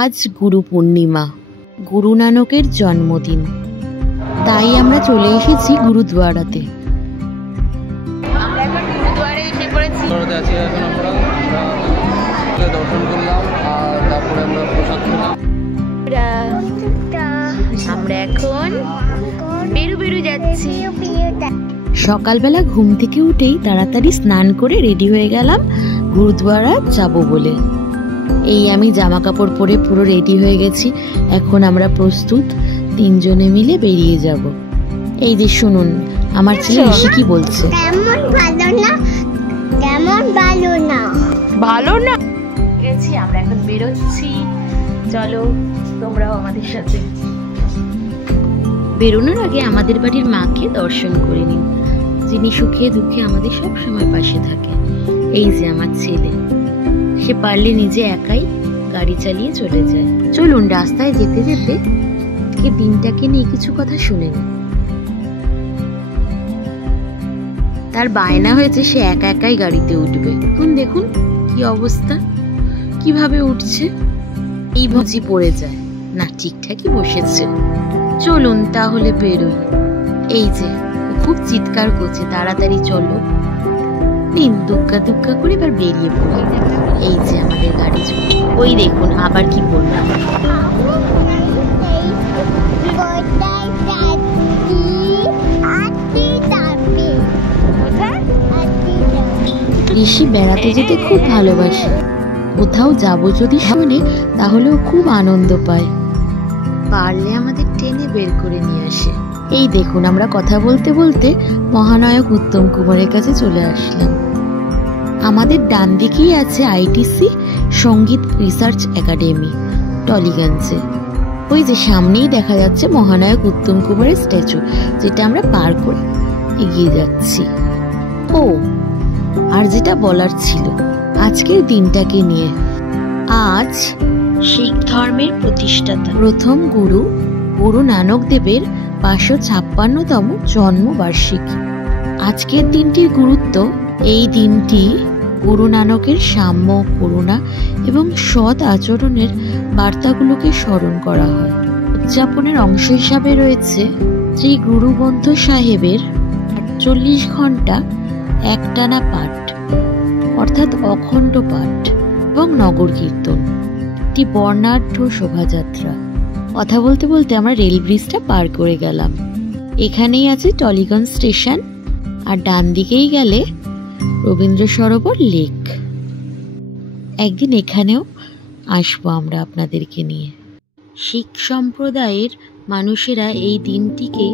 আজ গুরু পূর্ণিমা, গুরু নানকের জন্মদিন, তাই আমরা চলে এসেছি গুরুদুয়ারাতে। আমরা এখন গুরুদুয়ারে এসে পড়েছি। এখন আমরা দর্শন করলাম আর তারপরে আমরা প্রসাদ খেলাম। আমরা এখন বেরু যাচ্ছি। সকালবেলা ঘুম থেকে উঠেই তাড়াতাড়ি স্নান করে রেডি হয়ে গেলাম গুরুদুয়ারা যাব বলে। এই আমি জামা কাপড় পরে পুরো রেডি হয়ে গেছি। এখন আমরা প্রস্তুত, তিনজনে মিলে বেরিয়ে যাব। এই যে শুনুন আমার ছেলে ঋষি কি বলছে। ভালো না গেছি, আমরা এখন বেরোচ্ছি। চলো তোমরাও আমাদের সাথে। বেরোনোর আগে আমাদের বাড়ির মাকে দর্শন করে নিন, যিনি সুখে দুঃখে আমাদের সব সময় পাশে থাকে। এই যে আমার ছেলে, সে পারলে নিজে একাই গাড়ি চালিয়ে চলে যায়। চলুন রাস্তায় যেতে যেতে দিনটাকে নিয়ে কিছু কথা শুনে নিন। তার বায়না হয়েছে সে একা একাই গাড়িতে উঠবে। এখন দেখুন কি অবস্থা, কিভাবে উঠছে। এই বুঝি পড়ে যায় না, ঠিকঠাকই বসেছে। চলুন তাহলে বেরোই। এই যে খুব চিৎকার করছে, তাড়াতাড়ি চলো। নিন দুক্কা দুক্কা করে এবার বেরিয়ে পড়ি। এই যে আমাদের গাড়ি চলে। ওই দেখুন আবার কি বললাম। ঋষি বেড়াতে যেতে খুব ভালোবাসে। কোথাও যাবো যদি শুনে তাহলেও খুব আনন্দ পায়। পারলে আমাদের টেনে বের করে নিয়ে আসে। এই দেখুন আমরা কথা বলতে বলতে মহানায়ক উত্তম কুমারের কাছে চলে আসলাম। আমাদের ডান দিকেই আছে আইটিসি সঙ্গীত রিসার্চ একাডেমি টলিগঞ্জে। ওই যে সামনেই দেখা যাচ্ছে মহানায়ক উত্তম কুমারের স্ট্যাচু, যেটা আমরা পার করে এগিয়ে যাচ্ছি। ও আর যেটা বলার ছিল আজকের দিনটাকে নিয়ে, আজ শিখ ধর্মের প্রতিষ্ঠাতা প্রথম গুরু গুরু নানক দেবের 556তম জন্মবার্ষিকী। আজকের দিনটির গুরুত্ব, এই দিনটি গুরু নানকের সাম্য, করুণা এবং সৎ আচরণের বার্তাগুলোকে স্মরণ করা হয়। উদযাপনের অংশ হিসাবে রয়েছে শ্রী গুরু গ্রন্থ সাহেবের 48 ঘন্টা একটানা পাঠ, অর্থাৎ অখণ্ড পাঠ এবং নগর কীর্তন, একটি বর্ণাঢ্য শোভাযাত্রা। কথা বলতে বলতে আমরা রেল ব্রিজটা পার করে গেলাম। এখানেই আছে টলিগঞ্জ স্টেশন, আর ডান দিকেই গেলে রবীন্দ্র সরোবর লেক। একদিন এখানেও আসবো আমরা আপনাদেরকে নিয়ে। শিখ সম্প্রদায়ের মানুষেরা এই দিনটিকে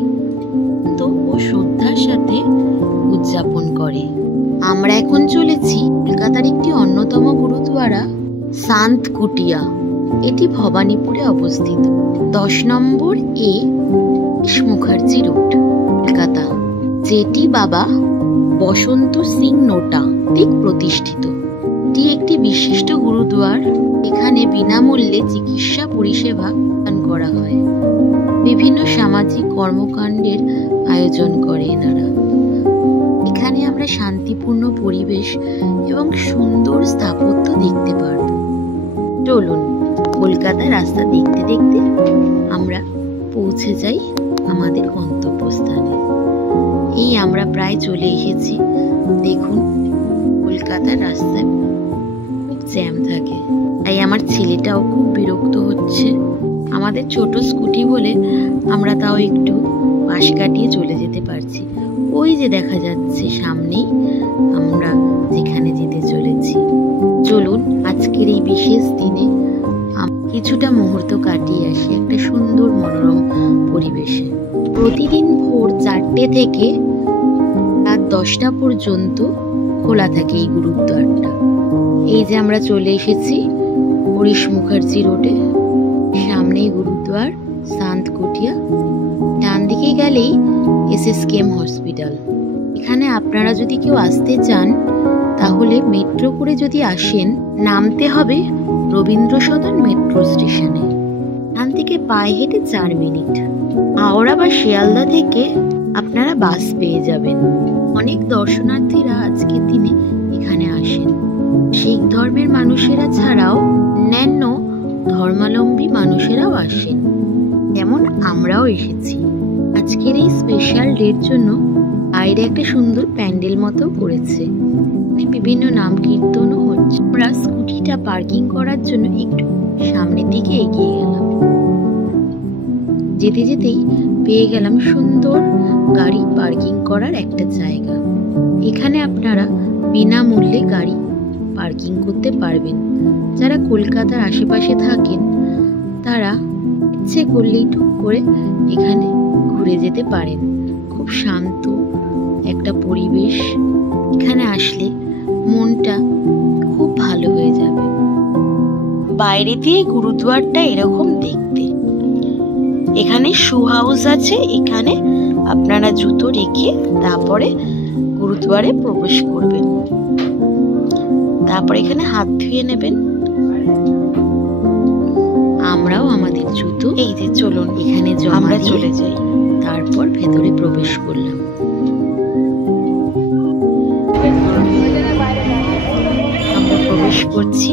তো ও শ্রদ্ধার সাথে উদযাপন করে। আমরা এখন চলেছি কলকাতার একটি অন্যতম গুরুদুয়ারা সান্ত কুটিয়া। এটি ভবানীপুরে অবস্থিত। 10 নম্বর এ মুখার্জি রোড, কলকাতা, যেটি বাবা বসন্ত সিং নোটা ঠিক প্রতিষ্ঠিত। এটি একটি বিশিষ্ট গুরুদুয়ার। এখানে বিনামূল্যে চিকিৎসা পরিষেবা প্রদান করা হয়। বিভিন্ন সামাজিক কর্মকাণ্ডের আয়োজন করে এনারা। এখানে আমরা শান্তিপূর্ণ পরিবেশ এবং সুন্দর স্থাপত্য দেখতে পারব। চলুন কলকাতার রাস্তা দেখতে দেখতে আমরা পৌঁছে যাই আমাদের গন্তব্যস্থানে। এই আমরা প্রায় চলে এসেছি। দেখুন কলকাতার রাস্তায় খুব জ্যাম থাকে, তাই আমার ছেলেটাও খুব বিরক্ত হচ্ছে। আমাদের ছোট স্কুটি বলে আমরা তাও একটু পাশ কাটিয়ে চলে যেতে পারছি। ওই যে দেখা যাচ্ছে সামনেই আমরা যেখানে যেতে চলেছি। চলুন আজকের এই বিশেষ দিনে কিছুটা মুহূর্ত কাটিয়ে আসি একটা সুন্দর মনোরম পরিবেশে। প্রতিদিন ভোর 4টে থেকে রাত 10টা পর্যন্ত খোলা থাকে এই গুরুদ্বারটা। এই যে আমরা চলে এসেছি হরিশ মুখার্জি রোডে, সামনেই গুরুদ্বার সান্ত কুটিয়া। ডান দিকে গেলেই SSKM হসপিটাল। এখানে আপনারা যদি কেউ আসতে চান তাহলে মেট্রো করে যদি আসেন, নামতে হবে রবীন্দ্র সদন মেট্রো স্টেশনে। এখান থেকে পায়ে হেঁটে 4 মিনিট। হাওড়া বা শিয়ালদা থেকে আপনারা বাস পেয়ে যাবেন। অনেক দর্শনার্থীরা আজকের দিনে এখানে আসেন। শিখ ধর্মের মানুষেরা ছাড়াও অন্যান্য ধর্মাবলম্বী মানুষেরাও আসেন, যেমন আমরাও এসেছি। আজকের এই স্পেশাল ডের জন্য বাইরে একটা সুন্দর প্যান্ডেল মতো করেছে, বিভিন্ন নাম কীর্তনও হচ্ছে। আমরা স্কুটিটা পার্কিং করার জন্য একটু সামনের দিকে এগিয়ে গেলাম। যেতে যেতেই পেয়ে গেলাম সুন্দর গাড়ি পার্কিং করার একটা জায়গা। এখানে আপনারা বিনামূল্যে গাড়ি পার্কিং করতে পারবেন। যারা কলকাতার আশেপাশে থাকেন তারা ইচ্ছে করলেই টুক করে এখানে ঘুরে যেতে পারেন। খুব শান্ত একটা পরিবেশ, এখানে আসলে মনটা খুব ভালো হয়ে যাবে। বাইরে দিয়ে গুরুদুয়ারটা এরকম দেখতে। এখানে শু হাউস আছে, এখানে আপনারা জুতো রেখে তারপরে গুরুদুয়ারে প্রবেশ করবেন। তারপর এখানে হাত ধুয়ে নেবেন। আমরাও আমাদের জুতো এই যে চলুন এখানে আমরা চলে যাই, তারপর ভেতরে প্রবেশ করলাম। আমরা প্রবেশ করছি,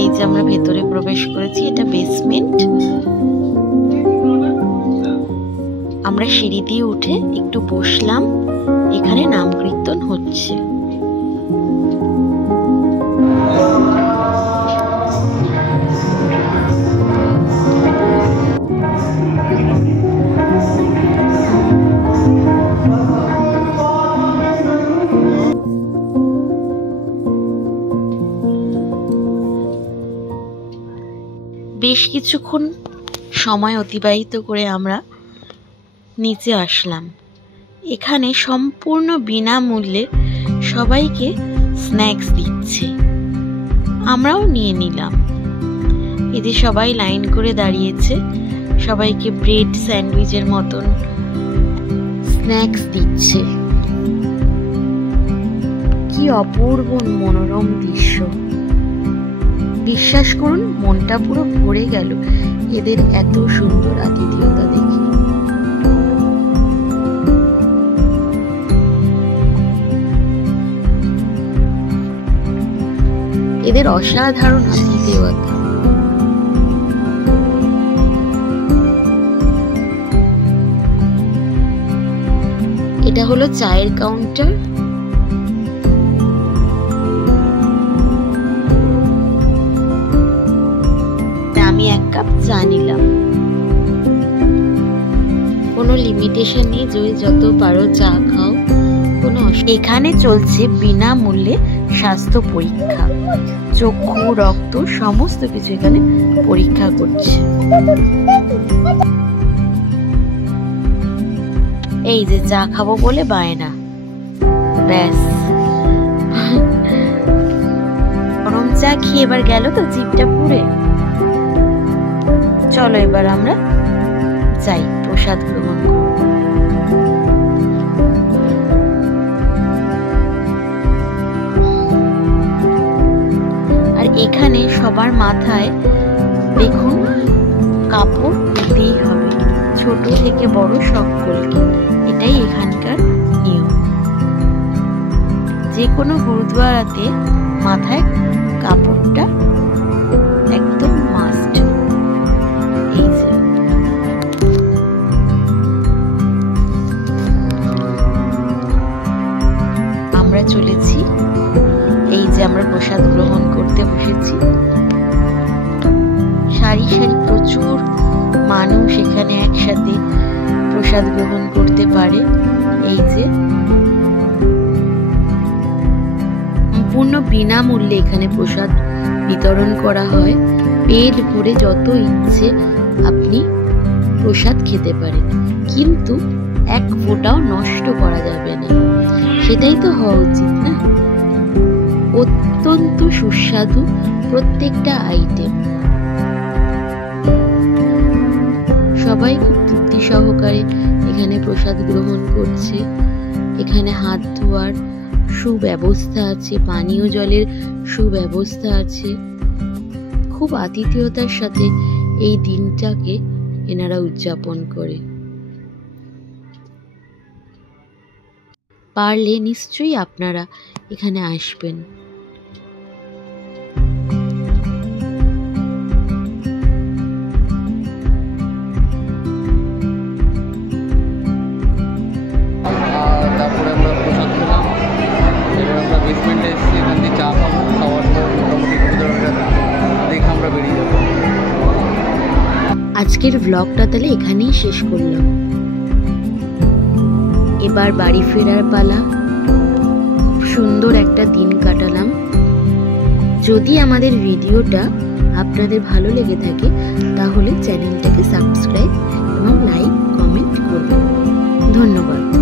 এই যে আমরা ভেতরে প্রবেশ করেছি, এটা বেসমেন্ট। আমরা সিঁড়ি দিয়ে উঠে একটু বসলাম, এখানে নাম কীর্তন হচ্ছে। বেশ কিছুক্ষণ সময় অতিবাহিত করে আমরা নিচে আসলাম। এখানে সম্পূর্ণ বিনামূল্যে সবাইকে স্ন্যাক্স দিচ্ছে, আমরাও নিয়ে নিলাম। এদের সবাই লাইন করে দাঁড়িয়েছে, সবাইকে ব্রেড স্যান্ডউইচের মতন স্ন্যাক্স দিচ্ছে। কি অপূর্ব মনোরম দৃশ্য, বিশ্বাস করুন মনটা পুরো ভরে গেল এদের এত সুন্দর আতিথেয়তা দেখে। এদের অসাধারণ আতিথেয়তা। এটা হলো চায়ের কাউন্টার। আমি এক কাপ চা নিলাম। কোনো লিমিটেশন নেই, যত পারো চা খাও, কোনো এখানে চলছে বিনামূল্যে স্বাস্থ্য পরীক্ষা, চক্ষু, রক্ত সমস্ত কিছু এখানে পরীক্ষা করছে। এই যে চা খাবো বলে বায়না, ব্যাস গরম চা খেয়ে এবার গেল তো জিভটা পুড়ে। চলো এবার আমরা যাই প্রসাদ গ্রহণ করব। আর এখানে সবার মাথায় দেখুন কাপড় দিতেই হবে, ছোট থেকে বড় সকলকে, এটাই এখানকার নিয়ম। যে কোনো গুরুদুয়ারাতে মাথায় কাপড়টা একদম মাস্ট। এই যে আমরা চলেছি, এই যে আমরা প্রসাদ গ্রহণ করতে বসেছি। সারি সারি প্রচুর মানুষ এখানে একসাথে প্রসাদ গ্রহণ করতে পারে। এই যে সম্পূর্ণ বিনামূল্যে এখানে প্রসাদ বিতরণ করা হয়। পেট ভরে যত ইচ্ছে আপনি প্রসাদ খেতে পারেন, কিন্তু এক ফোঁটাও নষ্ট করা যাবে না। সেটাই তো হওয়া উচিত না? অত্যন্ত সুস্বাদু প্রত্যেকটা আইটেম। সবাই খুব তৃপ্তি সহকারে এখানে প্রসাদ গ্রহণ করছে। এখানে হাত ধোয়ার সুব্যবস্থা আছে, পানীয় জলের সুব্যবস্থা আছে। খুব আতিথেয়তার সাথে এই দিনটাকে এনারা উদযাপন করে। পারলে নিশ্চয়ই আপনারা এখানে আসবেন। আজকের ব্লগটা তাহলে এখানেই শেষ করলাম। এবার বাড়ি ফেরার পালা। সুন্দর একটা দিন কাটালাম। যদি আমাদের ভিডিওটা আপনাদের ভালো লেগে থাকে তাহলে চ্যানেলটাকে সাবস্ক্রাইব এবং লাইক কমেন্ট করবেন। ধন্যবাদ।